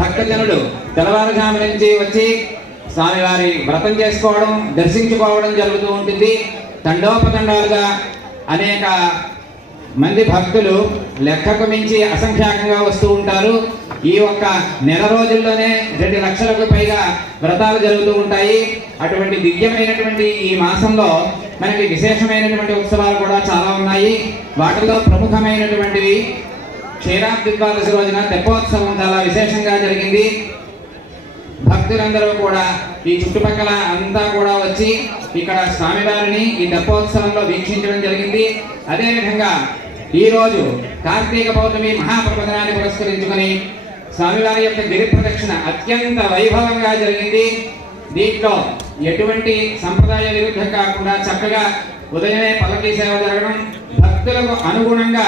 భక్తజనులు తెల్లవారుజాము నుంచి వచ్చి స్వామివారి వ్రతం చేసుకోవడం దర్శించుకోవడం జరుగుతూ ఉంటుంది. తండోపతండాలుగా అనేక మంది భక్తులు లెక్కకు మించి అసంఖ్యాకంగా వస్తూ ఉంటారు. ఈ ఒక్క నెల రోజుల్లోనే రెండు లక్షలకు పైగా వ్రతాలు జరుగుతూ ఉంటాయి. అటువంటి దివ్యమైనటువంటి ఈ మాసంలో మనకి విశేషమైనటువంటి ఉత్సవాలు కూడా చాలా ఉన్నాయి. వాటిలో ప్రముఖమైనటువంటివి క్షీరాబ్ది ద్వాదశి రోజున తెప్పోత్సవం చాలా విశేషంగా జరిగింది. భక్తులందరూ కూడా ఈ చుట్టుపక్కల అంతా కూడా వచ్చి ఇక్కడ స్వామివారిని ఈ తెప్పోత్సవంలో వీక్షించడం జరిగింది. అదేవిధంగా ఈ రోజు కార్తీక పౌర్ణమి మహాప్రబంధనాన్ని పురస్కరించుకొని స్వామివారి యొక్క గిరి ప్రదక్షిణ అత్యంత వైభవంగా జరిగింది. దీంట్లో ఎటువంటి సంప్రదాయ విరుద్ధం కాకుండా చక్కగా ఉదయమే పలకీ సేవ జరగడం. భక్తులకు అనుగుణంగా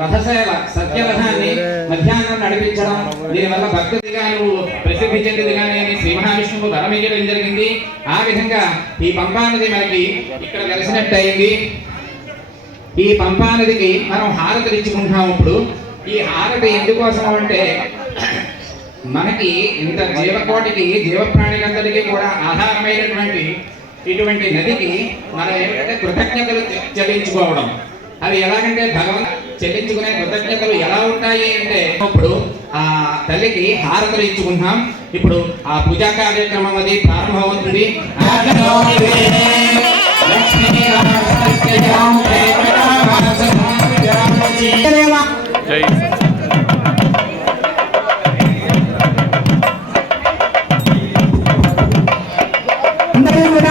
రథసేవ సత్యరథాన్ని మధ్యాహ్నం నడిపించడం. దీనివల్ల భక్తుడిగా నువ్వు ప్రసిద్ధి చెందిదిగా అని శ్రీ మహావిష్ణువు ధరమించడం జరిగింది. ఆ విధంగా ఈ పంపా నది మనకి ఇక్కడ వెలిసినట్టు అయింది ఈ పంపానదికి మనం హారతి ఇచ్చుకుంటున్నాం ఇప్పుడు. ఈ హారతి ఎందుకోసం అంటే మనకి ఇంత జీవకోటికి జీవప్రాణులందరికీ కూడా ఆధారమైనటువంటి ఇటువంటి నదికి మనం ఏంటంటే కృతజ్ఞతలు చెల్లించుకోవడం. అవి ఎలాగంటే భగవంతు చెల్లించుకునే కృతజ్ఞతలు ఎలా ఉంటాయి అంటే ఇప్పుడు ఆ తల్లికి హారతులు ఇచ్చుకుంటాం ఇప్పుడు ఆ పూజా కార్యక్రమం అది ప్రారంభమవుతుంది. లక్ష్మీ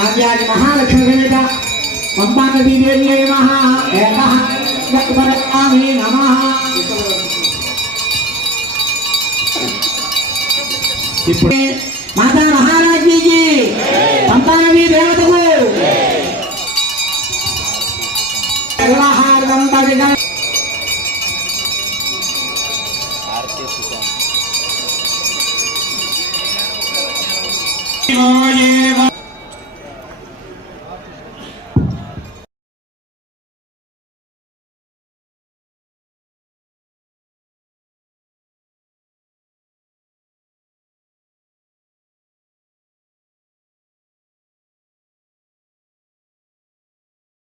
ఆద్యాది మహాలక్ష్మి సమేత పంపా నదీ దేవ్యై మహా ఏకః ఇప్పుడు మాతా మహారాజీకి పంపా దేవతకు. వివాహార్థం పవిత్ర